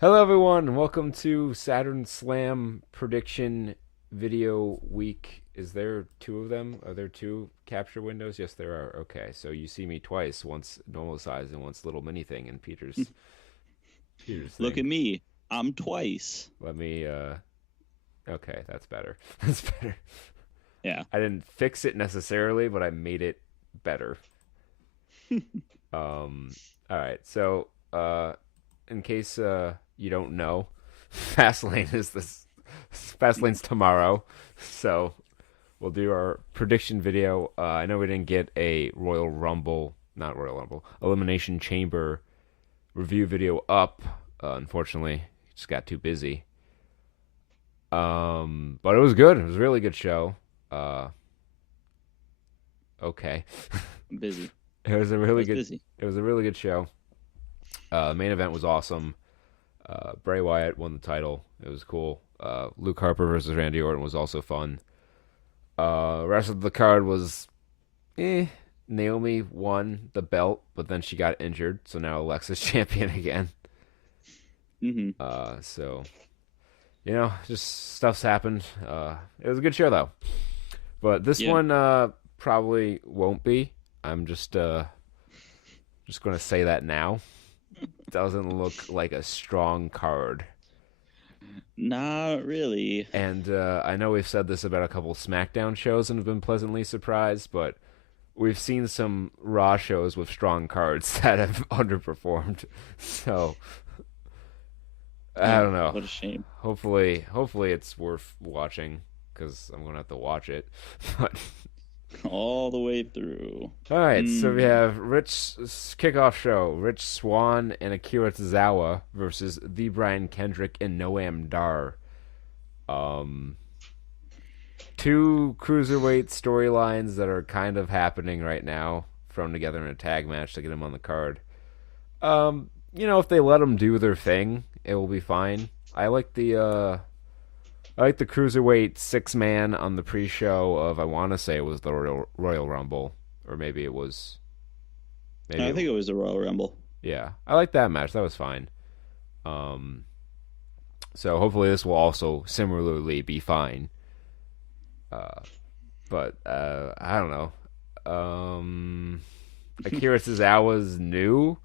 Hello, everyone, and welcome to Saturn Slam prediction video week. Is there two of them? Are there two capture windows? Yes, there are. Okay, so you see me twice, once normal size and once little mini thing in Peter's Look thing. at me. I'm twice. Let me. Okay, that's better. That's better. Yeah. I didn't fix it necessarily, but I made it better. Um. All right. So, in case you don't know, Fastlane is this. Fastlane's tomorrow, so we'll do our prediction video. I know we didn't get a Royal Rumble, not Royal Rumble, Elimination Chamber review video up. Unfortunately, just got too busy. But it was good. It was a really good show. Uh, okay, I'm busy. it was a I really was good. busy. It was a really good show. Main event was awesome. Bray Wyatt won the title. It was cool. Luke Harper versus Randy Orton was also fun. Rest of the card was, eh. Naomi won the belt, but then she got injured, so now Alexa's champion again. Hmm. So just stuff's happened. It was a good show though, but this Yeah. one probably won't be. I'm just gonna say that now. Doesn't look like a strong card. Not really. And I know we've said this about a couple SmackDown shows and have been pleasantly surprised, but we've seen some Raw shows with strong cards that have underperformed. So I Oh, don't know. what a shame. Hopefully it's worth watching because I'm gonna have to watch it. But All the way through. all right, so we Mm. have kickoff show: Rich Swann and Akira Tozawa versus the Brian Kendrick and Noam Dar. Um, two cruiserweight storylines that are kind of happening right now, thrown together in a tag match to get them on the card. If they let them do their thing, it will be fine. I like the cruiserweight six man on the pre-show of I want to say it was the Royal Rumble, or maybe I it, think it was the Royal Rumble. yeah, I like that match. That was fine. Um, so hopefully this will also similarly be fine. Uh, but I don't know. Akira Tozawa's new,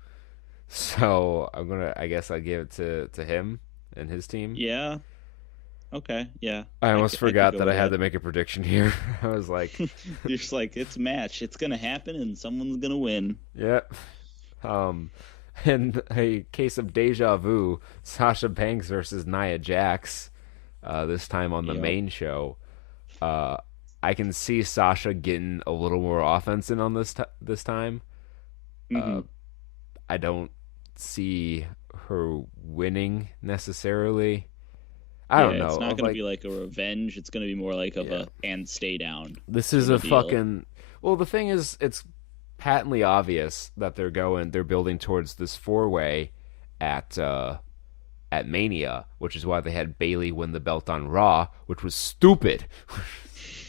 so I guess I give it to him and his team. Yeah. Okay. Yeah. I I almost could, I could forgot go that I with had that. to make a prediction here. I was like, You're just like, it's a match. It's going to happen and someone's going to win. yeah. Um, in a case of deja vu, Sasha Banks versus Nia Jax, this time on the Yep. main show. Uh, I can see Sasha getting a little more offense in on this time. Uh, Hmm. I don't see her winning necessarily. I Yeah. don't It's know. not going to be like a revenge. It's going to be more like of Yeah, a and stay down this is sort a of deal. fucking. Well, the thing is, it's patently obvious that they're building towards this four way at at Mania, which is why they had Bailey win the belt on Raw, which was stupid.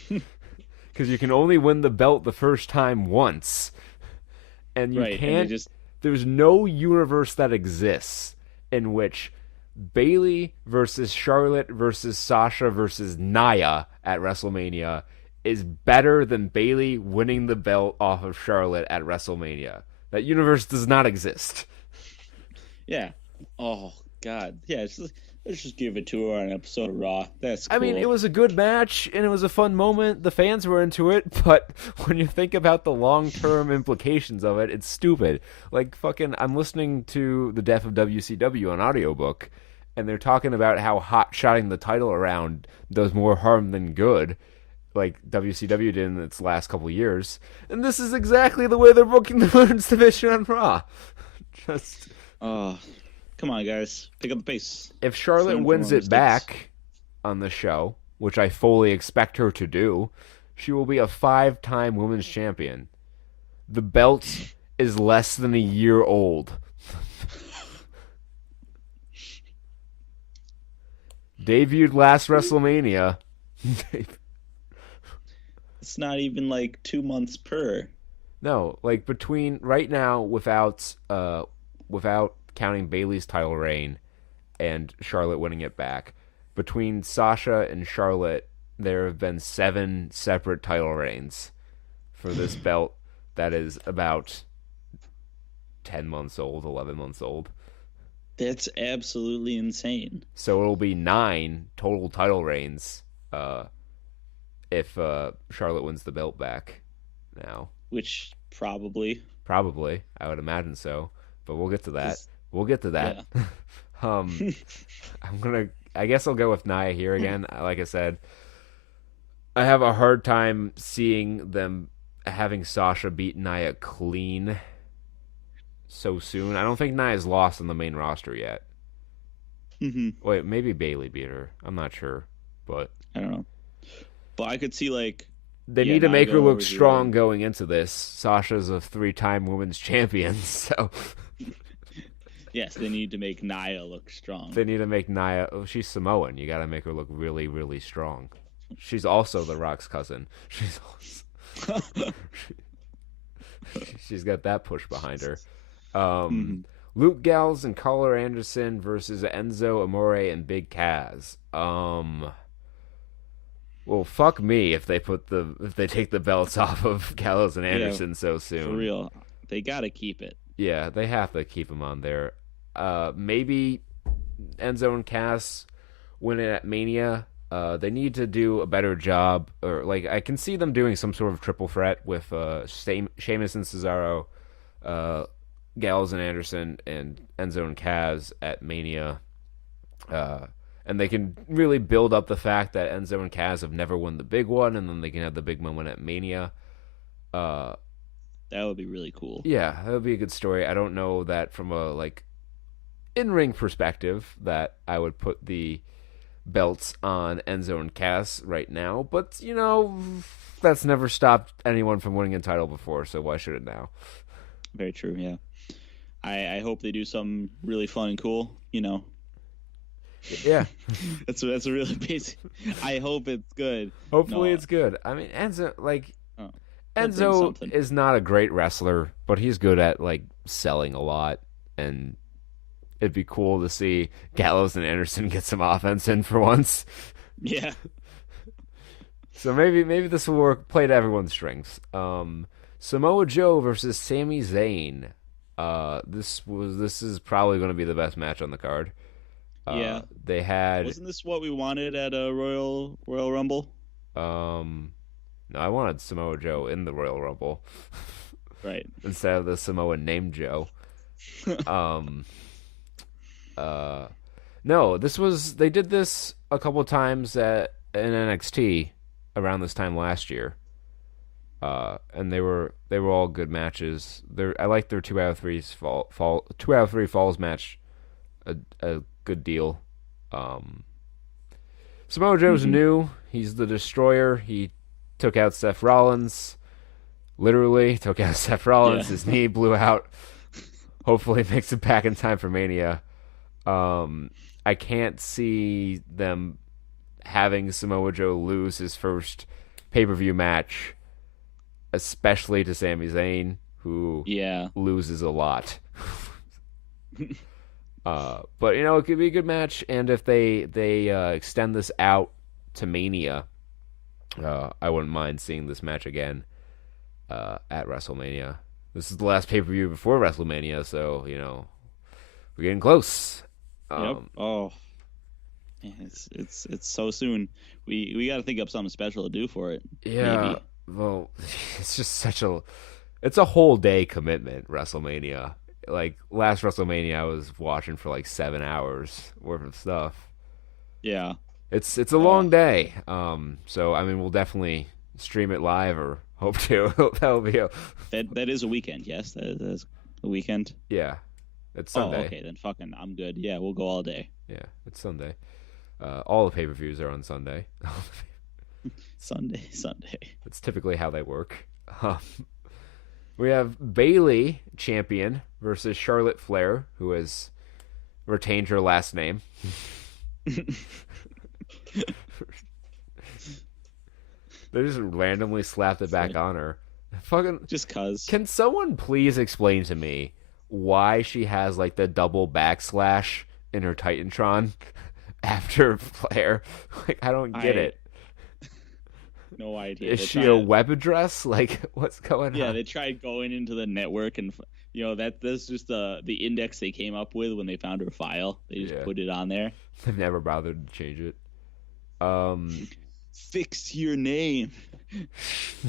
Because you can only win the belt the first time once, and you Right. And they can't. just There's no universe that exists in which Bailey versus Charlotte versus Sasha versus Nia at WrestleMania is better than Bailey winning the belt off of Charlotte at WrestleMania. That universe does not exist. Yeah. Oh God. Yeah. Let's just give it to her on an episode of Raw. That's I mean, it cool. was a good match and it was a fun moment. The fans were into it, but when you think about the long term implications of it, it's stupid. Like, fucking, I'm listening to The Death of WCW on audiobook, and they're talking about how hot shotting the title around does more harm than good, like WCW did in its last couple years. And this is exactly the way they're booking the women's division on Raw. Just Oh, come on, guys, pick up the pace. if Let's Charlotte learn from wins our it mistakes. back on the show, which I fully expect her to do, she will be a five-time women's champion. The belt is less than a year old. Debuted last WrestleMania. It's not even like 2 months per. No, like between right now without counting Bailey's title reign and Charlotte winning it back. Between Sasha and Charlotte, there have been 7 separate title reigns for this belt that is about 10 months old, 11 months old. That's absolutely insane. So it'll be 9 total title reigns if Charlotte wins the belt back now. Which probably. Probably. I would imagine so. But we'll get to that. We'll get to that. Yeah. I guess I'll go with Nia here again. Like I said, I have a hard time seeing them having Sasha beat Nia clean so soon. I don't think Nia's lost on the main roster yet. Mm-hmm. Wait, maybe Bayley beat her. I'm not sure, but I don't know. But I could see they need to make her look strong going into this. Sasha's a 3-time women's champion, so yes, they need to make Nia look strong. They need to make Nia. Oh, she's Samoan. You got to make her look really, really strong. She's also The Rock's cousin. She's got that push behind her. Luke Gallows and Caller Anderson versus Enzo Amore and Big Cass. Well, fuck me if they take the belts off of Gallows and Anderson so soon. For real, they gotta keep it. Yeah, they have to keep them on there. Maybe Enzo and Cass win it at Mania. They need to do a better job, or I can see them doing some sort of triple threat with Sheamus and Cesaro, Gallows and Anderson, and Enzo and Cass at Mania. And they can really build up the fact that Enzo and Cass have never won the big one, and then they can have the big moment at Mania. That would be really cool. Yeah, that would be a good story. I don't know that from a in-ring perspective that I would put the belts on Enzo and Cass right now, but that's never stopped anyone from winning a title before, so why should it now? Very true. Yeah, I hope they do something really fun and cool. Yeah, that's a really basic. I hope it's good. Hopefully it's good. I mean, Enzo is not a great wrestler, but he's good at selling a lot, and it'd be cool to see Gallows and Anderson get some offense in for once. Yeah. So maybe this will work. Play to everyone's strengths. Samoa Joe versus Sami Zayn. This is probably going to be the best match on the card. Yeah. Wasn't this what we wanted at a Royal Rumble? No, I wanted Samoa Joe in the Royal Rumble. Right. Instead of the Samoan named Joe. No, they did this a couple times in NXT around this time last year. And they were all good matches. I like their 2 out of 3 falls match a good deal. Samoa Joe's new. He's the destroyer. He took out Seth Rollins. Literally took out Seth Rollins. Yeah. His knee blew out. Hopefully makes it back in time for Mania. I can't see them having Samoa Joe lose his first pay-per-view match, especially to Sami Zayn, who loses a lot. But it could be a good match, and if they extend this out to Mania, I wouldn't mind seeing this match again at WrestleMania. This is the last pay-per-view before WrestleMania, so we're getting close. Yep. Oh, it's so soon. We got to think up something special to do for it. Yeah. Maybe. Well, it's just it's a whole day commitment. WrestleMania. Last WrestleMania, I was watching for 7 hours worth of stuff. Yeah. It's a long day. So I mean, we'll definitely stream it live or hope to. That'll be that is a weekend. Yes, that is a weekend. Yeah. It's Sunday. Oh, okay, then fucking I'm good. Yeah, we'll go all day. Yeah, it's Sunday. All the pay-per-views are on Sunday. Sunday. That's typically how they work. We have Bayley champion versus Charlotte Flair, who has retained her last name. They just randomly slapped it back on her. Fucking just cuz. Can someone please explain to me why she has the double backslash in her Titantron after Flair? Like, I don't get it. No idea. Is she a web address? Like, what's going on? Yeah, they tried going into the network, and that's just the index they came up with when they found her file. They just put it on there. They've never bothered to change it. Fix your name.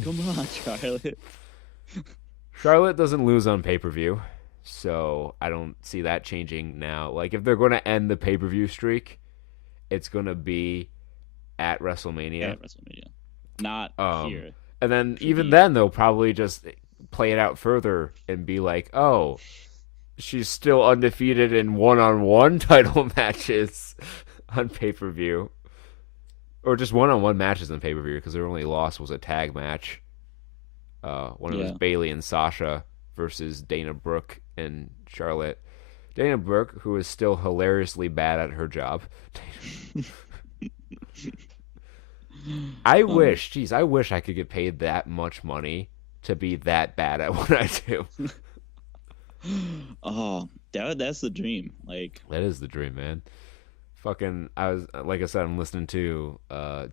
Come on, Charlotte. Charlotte doesn't lose on pay-per-view, so I don't see that changing now. Like, if they're going to end the pay-per-view streak, it's going to be at WrestleMania. At WrestleMania. Not here. And then, even then, they'll probably just play it out further and be like, oh, she's still undefeated in one-on-one title matches on pay-per-view. Or just one-on-one matches on pay-per-view, because their only loss was a tag match. When it was Bayley and Sasha versus Dana Brooke and Charlotte. Dana Brooke, who is still hilariously bad at her job. I wish I could get paid that much money to be that bad at what I do. Oh, that's the dream. Like, that is the dream, man. Fucking, like I said, I'm listening to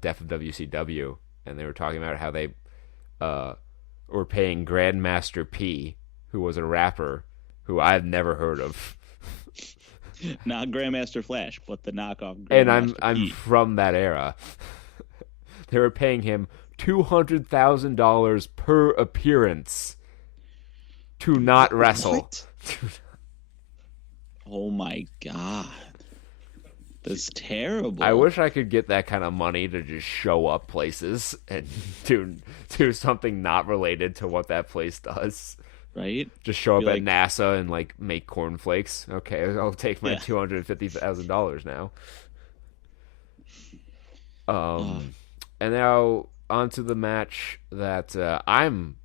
Def of WCW, and they were talking about how they were paying Grandmaster P, who was a rapper who I've never heard of. Not Grandmaster Flash, but the knockoff Grandmaster And I'm from that era. They were paying him $200,000 per appearance to not wrestle. What? Oh my god. That's terrible. I wish I could get that kind of money to just show up places and do something not related to what that place does. Right? Just show up at NASA and like make cornflakes. Okay, I'll take my $250,000 now. And now onto the match that I'm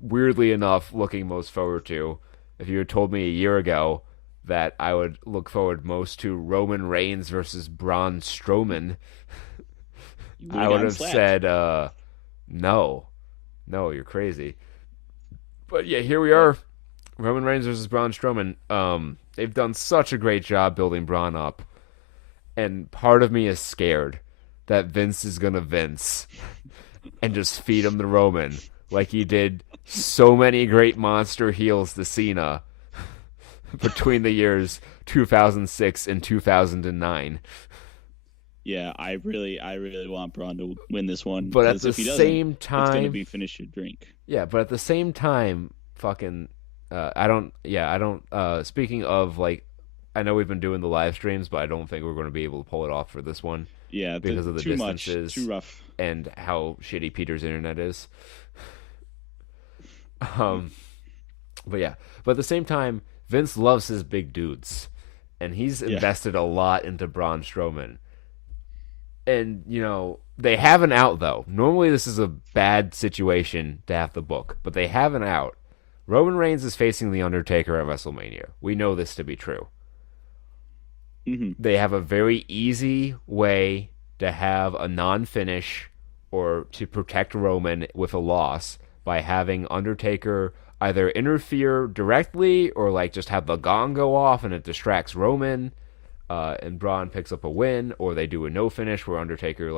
weirdly enough looking most forward to. If you had told me a year ago that I would look forward most to Roman Reigns versus Braun Strowman, I would have said, no, you're crazy. But yeah, here we are. Roman Reigns versus Braun Strowman. They've done such a great job building Braun up. And part of me is scared that Vince is going to Vince and just feed him the Roman like he did so many great monster heels to Cena between the years 2006 and 2009. Yeah, I really want Braun to win this one. But at the same time, it's gonna be finish your drink. Yeah, but at the same time, fucking, I don't. Speaking of, like, I know we've been doing the live streams, but I don't think we're going to be able to pull it off for this one. Yeah, because of the distances, too rough, and how shitty Peter's internet is. But at the same time, Vince loves his big dudes, and he's invested a lot into Braun Strowman. And, they have an out, though. Normally this is a bad situation to have to book, but they have an out. Roman Reigns is facing The Undertaker at WrestleMania. We know this to be true. Mm-hmm. They have a very easy way to have a non-finish or to protect Roman with a loss by having Undertaker either interfere directly or like just have the gong go off and it distracts Roman, and Braun picks up a win, or they do a no finish where Undertaker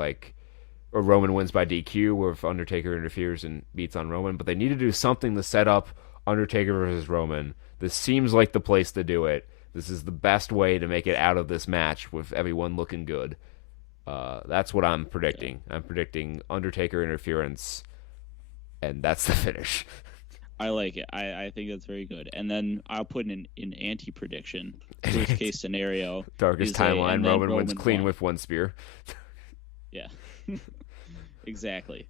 or Roman wins by DQ, where if Undertaker interferes and beats on Roman. But they need to do something to set up Undertaker versus Roman. This seems like the place to do it. This is the best way to make it out of this match with everyone looking good. That's what I'm predicting. I'm predicting Undertaker interference, and that's the finish. I like it. I think that's very good. And then I'll put in an anti-prediction. Worst case scenario. Darkest timeline, Roman wins clean with one spear. Yeah. Exactly.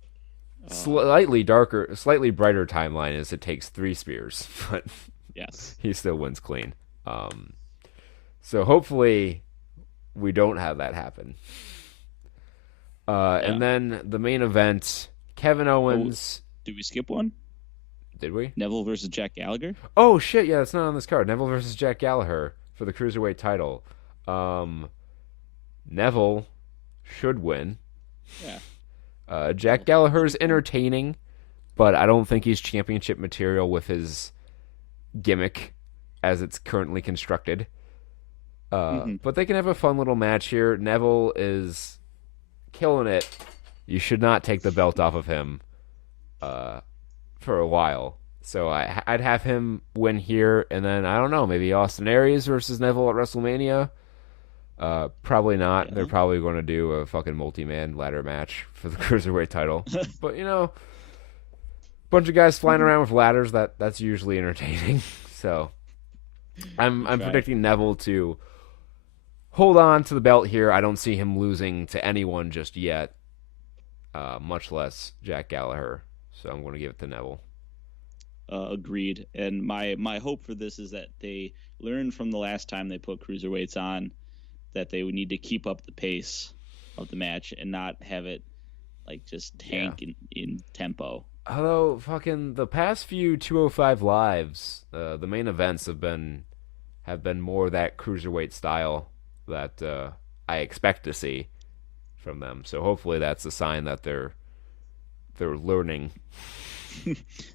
Slightly darker, slightly brighter timeline is it takes 3 spears, but yes, he still wins clean. So hopefully we don't have that happen. And then the main event, Kevin Owens. Did we skip one? Did we? Neville versus Jack Gallagher? Oh, shit, yeah, it's not on this card. Neville versus Jack Gallagher for the Cruiserweight title. Neville should win. Yeah. Jack Gallagher's entertaining, but I don't think he's championship material with his gimmick as it's currently constructed. But they can have a fun little match here. Neville is killing it. You should not take the belt off of him for a while. So I'd have him win here, and then, I don't know, maybe Austin Aries versus Neville at WrestleMania. Probably not. Yeah. They're probably going to do a fucking multi-man ladder match for the Cruiserweight title. But, bunch of guys flying around with ladders, that's usually entertaining. So I'm predicting Neville to hold on to the belt here. I don't see him losing to anyone just yet, much less Jack Gallagher. So I'm going to give it to Neville. Agreed. And my hope for this is that they learn from the last time they put cruiserweights on, that they would need to keep up the pace of the match and not have it like just tank in tempo. Although fucking the past few 205 lives, the main events have been more that cruiserweight style that I expect to see from them. So hopefully that's a sign that they're learning.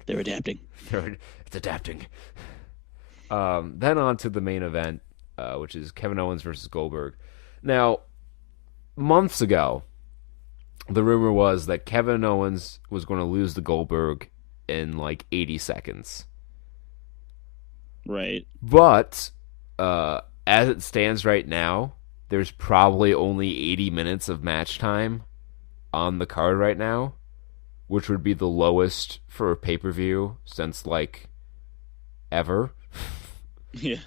They're adapting. It's adapting. Then on to the main event, which is Kevin Owens versus Goldberg. Now, months ago, the rumor was that Kevin Owens was going to lose to Goldberg in like 80 seconds. Right. But as it stands right now, there's probably only 80 minutes of match time on the card right now, which would be the lowest for a pay-per-view since like ever. Yeah.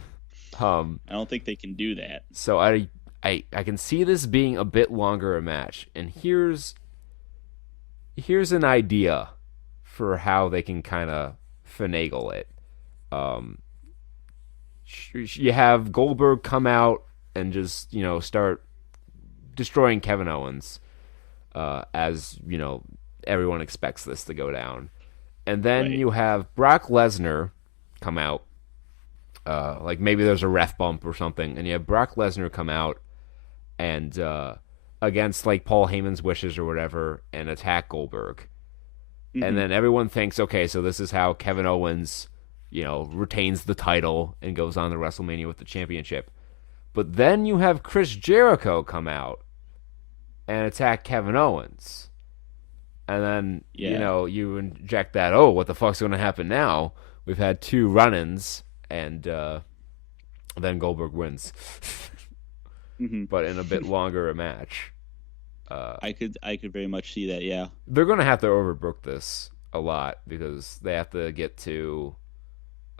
I don't think they can do that. So I can see this being a bit longer a match, and here's an idea for how they can kind of finagle it. You have Goldberg come out and just start destroying Kevin Owens, as everyone expects this to go down, and then you have Brock Lesnar come out. Like maybe there's a ref bump or something, and you have Brock Lesnar come out and against like Paul Heyman's wishes or whatever, and attack Goldberg. Mm-hmm. And then everyone thinks, okay, so this is how Kevin Owens, retains the title and goes on to WrestleMania with the championship. But then you have Chris Jericho come out and attack Kevin Owens. And then, you inject that, oh, what the fuck's going to happen now? We've had 2 run-ins. And then Goldberg wins, but in a bit longer a match. I could very much see that. Yeah, they're gonna have to overbook this a lot because they have to get to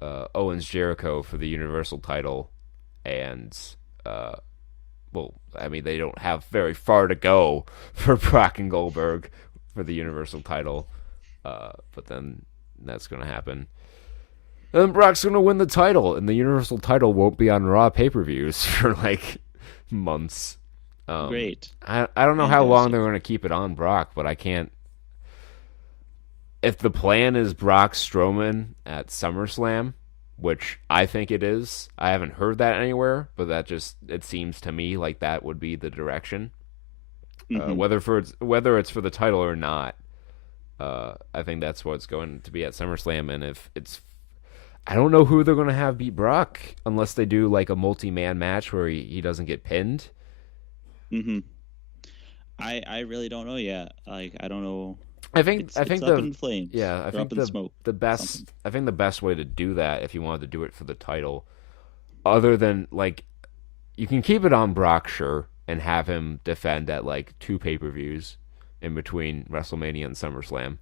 Owens Jericho for the Universal title, and they don't have very far to go for Brock and Goldberg for the Universal title, but then that's gonna happen. And then Brock's going to win the title, and the Universal title won't be on Raw pay-per-views for, like, months. Great. I don't know how long they're going to keep it on Brock, but I can't... If the plan is Brock Strowman at SummerSlam, which I think it is, I haven't heard that anywhere, but it seems to me like that would be the direction. Mm-hmm. Whether it's for the title or not, I think that's what's going to be at SummerSlam, and if it's... I don't know who they're going to have beat Brock unless they do like a multi-man match where he doesn't get pinned. Mm-hmm. I really don't know yet. Like, I don't know. I think it's up in flames. Yeah, I think the best way to do that, if you wanted to do it for the title, other than like, you can keep it on Brock, sure, and have him defend at like 2 pay-per-views in between WrestleMania and SummerSlam,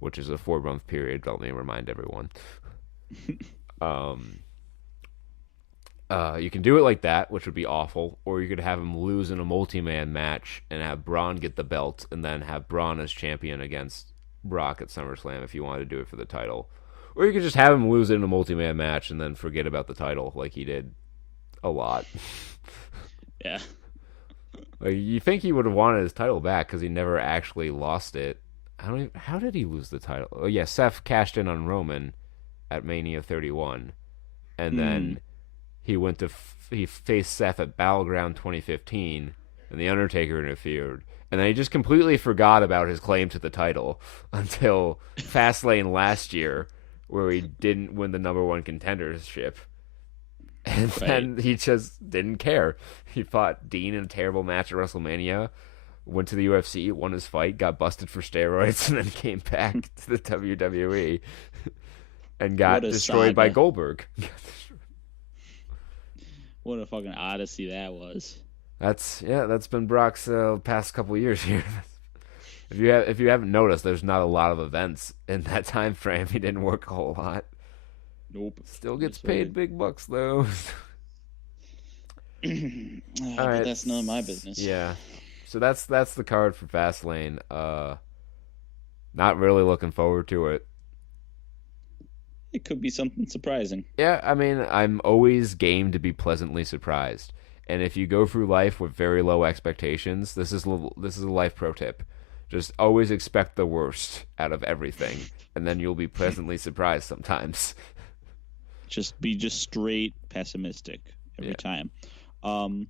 which is a 4-month period. Let me remind everyone. You can do it like that, which would be awful, or you could have him lose in a multi-man match and have Braun get the belt, and then have Braun as champion against Brock at SummerSlam if you wanted to do it for the title. Or you could just have him lose in a multi-man match and then forget about the title, like he did a lot. Yeah. Like, you think he would have wanted his title back because he never actually lost it. How did he lose the title? Oh yeah, Seth cashed in on Roman at Mania 31, and then he faced Seth at Battleground 2015, and The Undertaker interfered, and then he just completely forgot about his claim to the title until FastLane last year, where he didn't win the number 1 contendership, And Right. then he just didn't care. He fought Dean in a terrible match at WrestleMania, went to the UFC, won his fight, got busted for steroids, and then came back to the WWE and What got a destroyed by saga. Goldberg. What a fucking odyssey that was. That's been Brock's past couple of years here. If you haven't noticed, there's not a lot of events in that time frame. He didn't work a whole lot. Nope. Still gets That's paid right. big bucks though. All But right. that's none of my business. Yeah. So that's the card for Fastlane. Not really looking forward to it. It could be something surprising. Yeah, I mean, I'm always game to be pleasantly surprised. And if you go through life with very low expectations, this is a life pro tip. Just always expect the worst out of everything, and then you'll be pleasantly surprised sometimes. Just straight pessimistic every Yeah. time.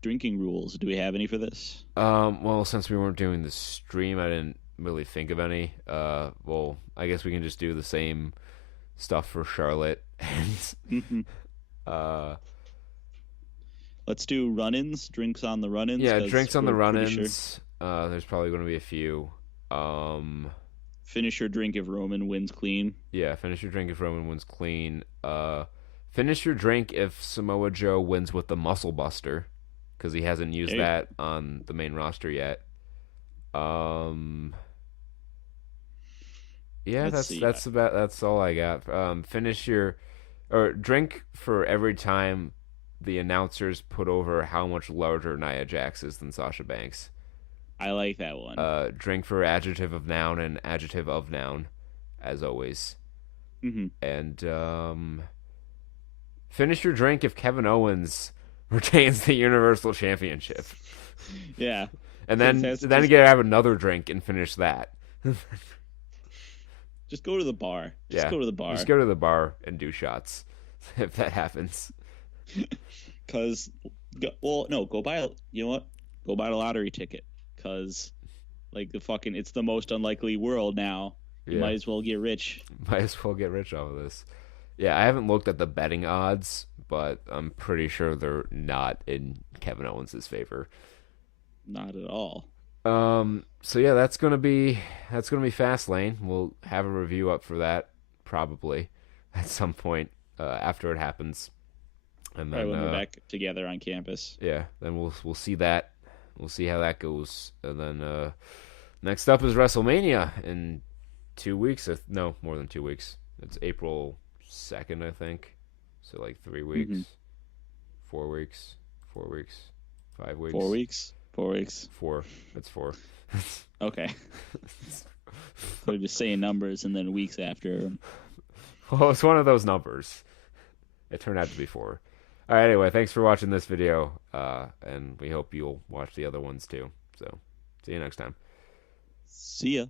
Drinking rules. Do we have any for this? Well, since we weren't doing the stream, I didn't really think of any. Well, I guess we can just do the same stuff for Charlotte and Hmm. uh Let's do run-ins. Drinks on the run-ins. yeah, 'Cause drinks on the we're pretty sure. run-ins. There's probably going to be a few. Finish your drink if Roman wins clean. Yeah, finish your drink if Roman wins clean. Finish your drink if Samoa Joe wins with the Muscle Buster, because he hasn't used Hey. that on the main roster yet. Um, yeah, Let's see. that's all I got. Finish your or drink for every time the announcers put over how much larger Nia Jax is than Sasha Banks. I like that one. Drink for adjective of noun and adjective of noun, as always. Hmm. And finish your drink if Kevin Owens retains the Universal Championship, Yeah. and then That's then just, get have another drink and finish that. just go to the bar. Just Yeah, go to the bar. just go to the bar and do shots if that happens. Cause, well, no, go buy. You know what? Go buy a lottery ticket. Cause, like it's the most unlikely world now. You Yeah, might as well get rich. might as well get rich off of this. Yeah, I haven't looked at the betting odds, but I'm pretty sure they're not in Kevin Owens' favor. Not at all. So yeah, that's gonna be Fastlane. We'll have a review up for that probably at some point after it happens, and Probably then when we're back together on campus. yeah, then we'll see that. We'll see how that goes, and then next up is WrestleMania in 2 weeks. No, more than 2 weeks. It's April 2nd, I think. So like 3 weeks, Hmm. 4 weeks, 4 weeks, 5 weeks, 4 weeks. 4 weeks. four. It's four. Okay. They're just saying numbers and then weeks after. Well, it's one of those numbers. It turned out to be four. All right, anyway, thanks for watching this video, and we hope you'll watch the other ones too. So, see you next time. See ya.